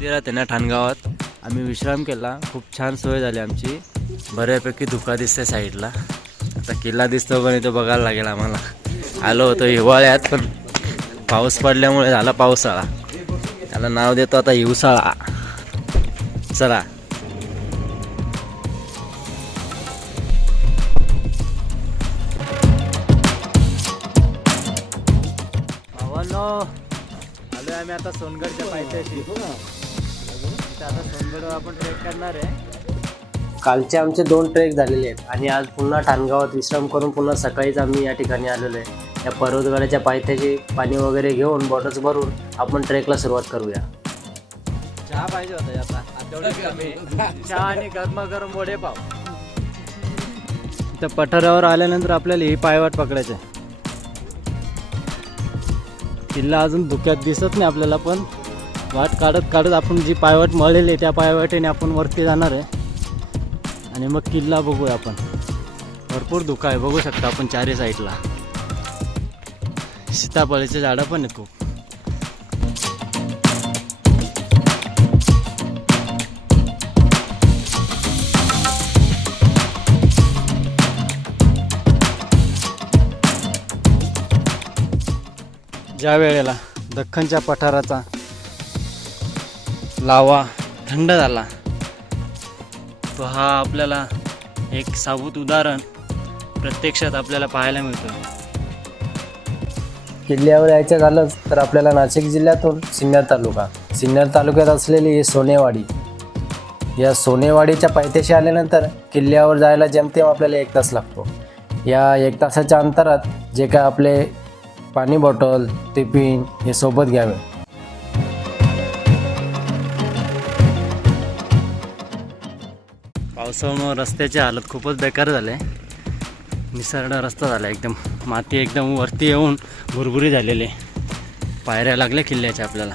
मंदिर आहे ठाणगावात. आम्ही विश्राम केला. खूप छान सोय झाली आमची. बऱ्यापैकी धुका दिसते साईडला. आता किल्ला दिसतो पण इथं बघायला लागेल आम्हाला. आलो होतो हिवाळ्यात पण पाऊस पडल्यामुळे झाला पावसाळा. त्याला नाव देतो आता हिवसाळा. चला. भावांनो आलोय आम्ही आता सोनगडच्या पायथ्याशी. इथं आता सोनगडवर आपण ट्रेक करणार आहे. कालचे आमचे दोन ट्रेक झालेले आहेत आणि आज पुन्हा ठाणगावात विश्राम करून पुन्हा सकाळीच आम्ही या ठिकाणी आलेलो आहे. या पर्वतगडाच्या पायथ्याशी पाणी वगैरे घेऊन बॉटल्स भरून आपण ट्रेकला सुरुवात करूया. चहा पाहिजे होता कमी आहे. चहा आणि गरमागरम वडे पाव. त्या पठारावर आल्यानंतर आपल्याला ही पायवाट पकडायचं. किल्ला अजून धुक्यात दिसत नाही आपल्याला पण. वाट काढत काढत आपण जी पायवाट मळलेली आहे त्या पायवाटेने आपण वरती जाणार आहे. आणि मग किल्ला बघूया आपण. भरपूर धुका आहे बघू शकता आपण चारी साईडला. सीताफळीचे झाडं पण आहेत खूप. ज्या वेळेला दख्खनच्या पठाराचा लावा. थंड झाला. तो हा आपल्याला एक साबूत उदाहरण प्रत्यक्षात आपल्याला पाहायला मिळतं. किल्ल्यावर यायचं झालंच तर आपल्याला नाशिक जिल्ह्यातून सिन्नर तालुका. सिन्नर तालुक्यात असलेली ही सोनेवाडी. या सोनेवाडीच्या पायथ्याशी आल्यानंतर किल्ल्यावर जायला जेमतेम आपल्याला एक तास लागतो. या एक तासाच्या अंतरात जे काय आपले पाणी बॉटल टिफिन हे सोबत घ्यावे. पावसामुळं रस्त्याची हालत खूपच बेकार झाले निसरडा रस्ता झाला एकदम. माती एकदम वरती येऊन भुरभुरी झालेली पायऱ्या लागल्या किल्ल्याच्या आपल्याला.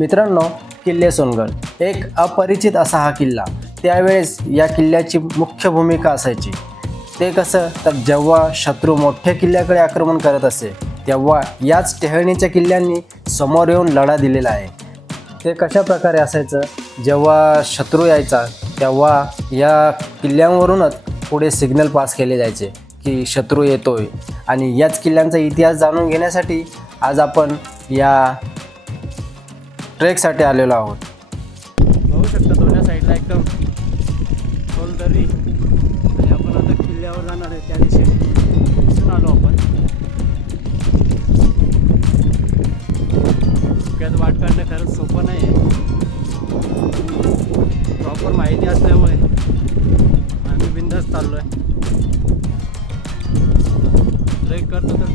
मित्रांनो किल्ले सोनगड. एक अपरिचित असा हा किल्ला. त्यावेळेस या किल्ल्याची मुख्य भूमिका असायची. ते कसं? तर जेव्हा शत्रू मोठ्या किल्ल्याकडे आक्रमण करत असे तेव्हा याच टेहळणीच्या किल्ल्यांनी समोर येऊन लढा दिलेला आहे. ते कशा प्रकारे असायचं? जेव्हा शत्रू यायचा तेव्हा या किल्ल्यांवरूनच पुढे सिग्नल पास केले जायचे की शत्रू येतोय. आणि याच किल्ल्यांचा इतिहास जाणून घेण्यासाठी आज आपण या ट्रेकसाठी आलेलो आहोत.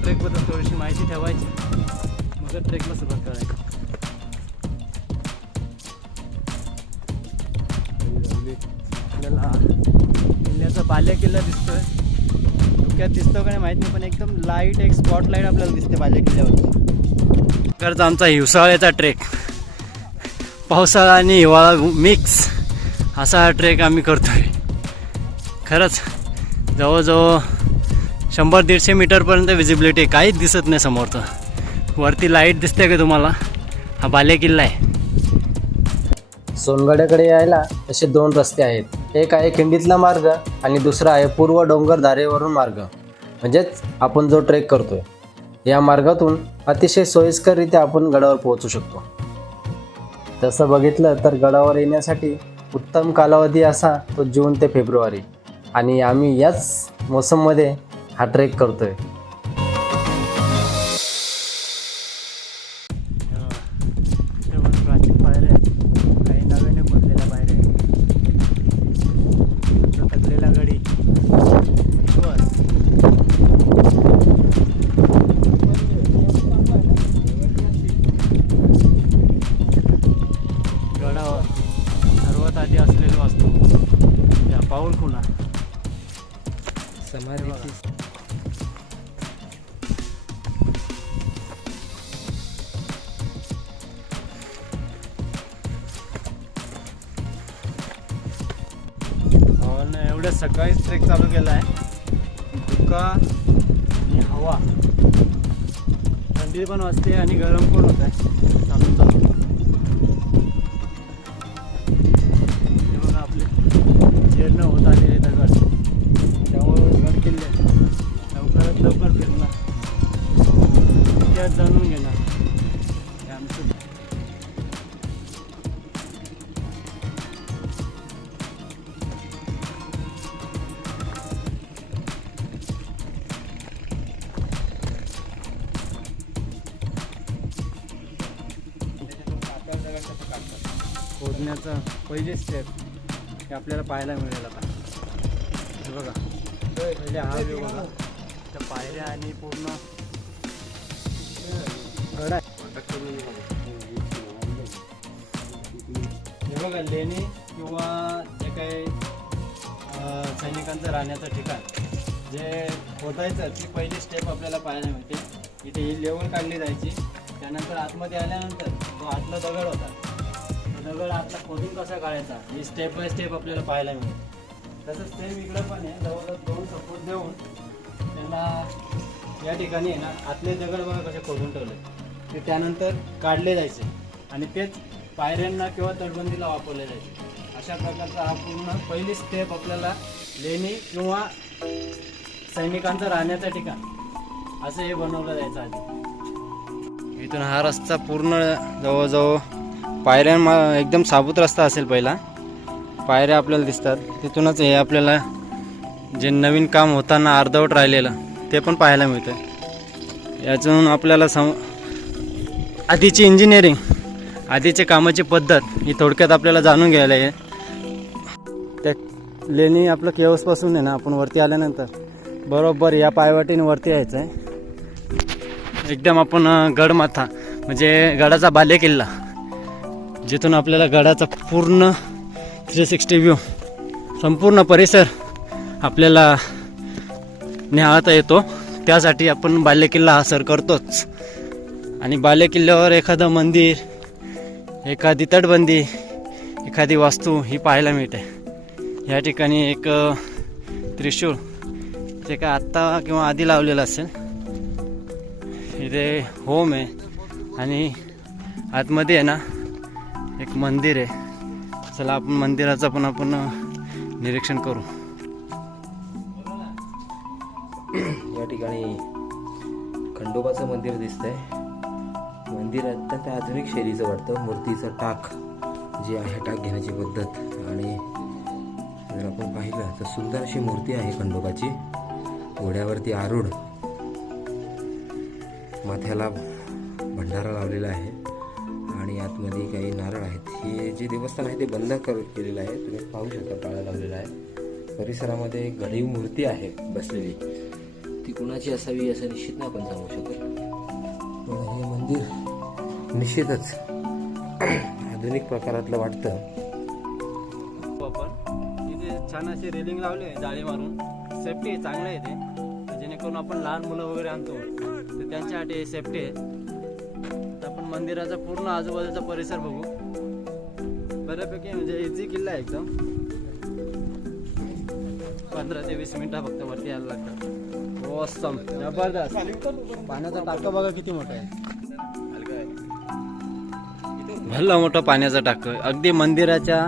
ट्रेकबद्दल थोडीशी माहिती ठेवायची. मग ट्रेकला सुरुवात करायची आपल्याला किल्ल्याचा बाल्या किल्ला दिसतोय. धुक्यात दिसतो का नाही माहीत नाही पण एकदम लाइट एक स्पॉटलाईट आपल्याला दिसते बाल्या किल्ल्यावर आमचा हिवसाळ्याचा ट्रेक. पावसाळा आणि हिवाळा मिक्स असा हा ट्रेक आम्ही करतोय. खरंच जवळजवळ शंभर दीडशे मीटरपर्यंत विजिबिलिटी आहे. काहीच दिसत नाही समोरचं. वरती लाइट दिसते का तुम्हाला? हा बालेकिल्ला किल्ला आहे. सोनगड्याकडे यायला असे दोन रस्ते आहेत. एक आहे खिंडीतला मार्ग आणि दुसरा आहे पूर्व डोंगर धारेवरून मार्ग. म्हणजेच आपण जो ट्रेक करतोय. या मार्गातून अतिशय सोयीस्कररित्या आपण गडावर पोहोचू शकतो. तसं बघितलं तर गडावर येण्यासाठी उत्तम कालावधी असा तो जून ते फेब्रुवारी. आणि आम्ही याच मोसममध्ये हा ट्रेक करतोय. समाधी एवढ्या सकाळीच ट्रेक चालू केला आहे. धुका आणि हवा. थंडी पण वाजते आणि गरम पण होत आहे. चालून चालून इतिहास जाणून घेणार. हे आमचं. खोदण्याचा पहिली स्टेप हे आपल्याला पाहायला मिळेल आता. हे बघा. पहिले हा व्यू बघा. त्या पायऱ्या आणि पूर्ण हे बघा लेणी किंवा जे काही सैनिकांचं राहण्याचं ठिकाण जे खोदायचं ती पहिली स्टेप आपल्याला पाहायला मिळते. इथे ही लेवल काढली जायची. त्यानंतर आतमध्ये आल्यानंतर जो आतला दगड होता तो दगड आतला खोदून कसा काढायचा ही स्टेप बाय स्टेप आपल्याला पाहायला मिळते. तसंच सेम इकडं पण आहे जवळजवळ दोन सपोर्ट देऊन त्यांना या ठिकाणी ना आतले दगड बघा कसे खोदून ठेवले. ते त्यानंतर काढले जायचे आणि तेच पायऱ्यांना किंवा तटबंदीला वापरले जायचे. अशा प्रकारचा हा पूर्ण पहिली स्टेप आपल्याला लेणी किंवा सैनिकांचं राहण्याचं ठिकाण असं हे बनवलं जायचं आधी. इथून हा रस्ता पूर्ण जवळजवळ पायऱ्या मा- एकदम साबूत रस्ता असेल पहिला. पायऱ्या आपल्याला दिसतात. तिथूनच हे आपल्याला जे नवीन काम होताना अर्धवट राहिलेलं ते पण पाहायला मिळतं यातून आपल्याला सम आधीची इंजिनिअरिंग आधीच्या कामाची पद्धत ही थोडक्यात आपल्याला जाणून घ्यायला आहे. त्या लेणी आपलं केवसपासून आहे ना आपण वरती आल्यानंतर. बरोबर या पायवाटीने वरती यायचं आहे एकदम आपण गडमाथा म्हणजे गडाचा बाले किल्ला जिथून आपल्याला गडाचा पूर्ण थ्री सिक्स्टी व्ह्यू संपूर्ण परिसर आपल्याला न्याहता येतो. त्यासाठी आपण बालेकिल्ला हा सर करतोच. आणि बालेकिल्ल्यावर एखादं मंदिर एखादी तटबंदी एखादी वास्तू ही पाहायला मिळते. या ठिकाणी एक त्रिशूळ जे काय आत्ता किंवा आधी लावलेलं असेल इथे होम आहे आणि आतमध्ये आहे ना एक मंदिर आहे. चला आपण मंदिराचं पण आपण निरीक्षण करू. या ठिकाणी खंडोबाचं मंदिर दिसतंय. मंदिर अत्यंत आधुनिक शैलीचं वाटतं मूर्तीचं टाक जे आहे टाक घेण्याची पद्धत. आणि जर आपण पाहिलं तर सुंदर अशी मूर्ती आहे खंडोबाची. घोड्यावरती आरूढ माथ्याला भंडारा लावलेला आहे. आणि आतमध्ये काही नारळ आहेत. हे जे देवस्थान आहे ते बंद कर केलेलं आहे. तुम्ही पाहू शकता टाळा लावलेला आहे. परिसरामध्ये एक घडीव मूर्ती आहे बसलेली. ती कुणाची असावी असं निश्चित नाही आपण सांगू शकत. हे मंदिर निश्चितच आधुनिक प्रकारातलं वाटतं. आपण इथे छान अशी रेलिंग लावली आहे जाळी मारून. सेफ्टी आहे चांगलं आहे ते. जेणेकरून आपण लहान मुलं वगैरे आणतो. तर त्यांच्यासाठी सेफ्टी आहे. तर आपण मंदिराचा पूर्ण आजूबाजूचा परिसर बघू. बऱ्यापैकी म्हणजे इझी किल्ला आहे एकदम. पंधरा ते वीस मिनिटं फक्त वरती यायला लागतात. ओसम जबरदस्त. पाण्याचा टाका बघा किती मोठा आहे. भलं मोठं पाण्याचा टाकं. अगदी मंदिराच्या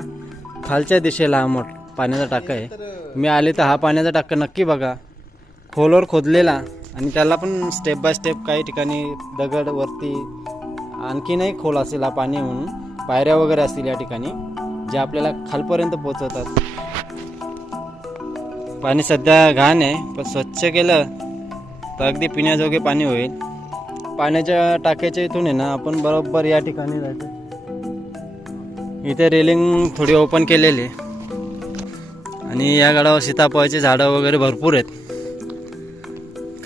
खालच्या दिशेला हा मोठ पाण्याचा टाकं आहे. मी आले तर हा पाण्याचा टाकं नक्की बघा. खोलवर खोदलेला आणि त्याला पण स्टेप बाय स्टेप काही ठिकाणी दगड वरती आणखीनही खोल असेल हा पाणी म्हणून. पायऱ्या वगैरे असतील या ठिकाणी जे आपल्याला खालपर्यंत पोचवतात. पाणी सध्या घाण आहे पण स्वच्छ केलं तर अगदी पिण्याजोगे पाणी होईल. पाण्याच्या टाक्याच्या इथून आहे ना आपण बरोबर या ठिकाणी जायचं. इथे रेलिंग थोडी ओपन केलेली आणि या गडावर सीताफळाची झाडं वगैरे भरपूर आहेत.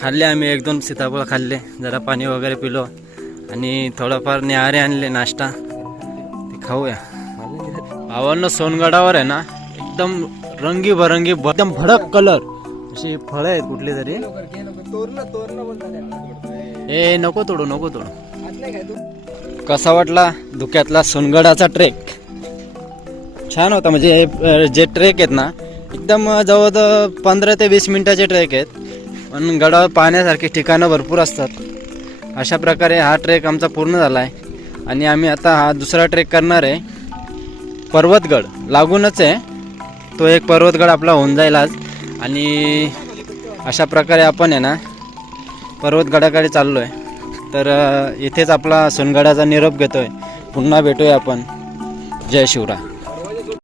खाल्ले आम्ही एक दोन सीताफळ खाल्ले जरा पाणी वगैरे पिलो आणि थोडंफार न्याहारे आणले नाश्ता. ते खाऊया. भावांना सोनगडावर आहे ना एकदम रंगीबरंगी एकदम भडक कलर अशी फळं आहेत कुठली तरी. ए नको तोडू नको तोडू. कसा वाटला धुक्यातला सोनगडाचा ट्रेक छान होता. म्हणजे हे, जे ट्रेक आहेत ना एकदम जवळजवळ पंधरा ते वीस मिनिटाचे ट्रेक आहेत. पण गडावर पाहण्यासारखी ठिकाणं भरपूर असतात. अशा प्रकारे हा ट्रेक आमचा पूर्ण झाला आहे आणि आम्ही आता हा दुसरा ट्रेक करणार आहे. पर्वतगड. लागूनच आहे. तो एक पर्वतगड आपला होऊन जाईल आज. आणि अशा प्रकारे आपण आहे ना पर्वतगडाकडे चाललो आहे तर इथेच आपला सोनगडाचा निरोप घेतो आहे पुन्हा भेटूया आपण. जय शिवराय.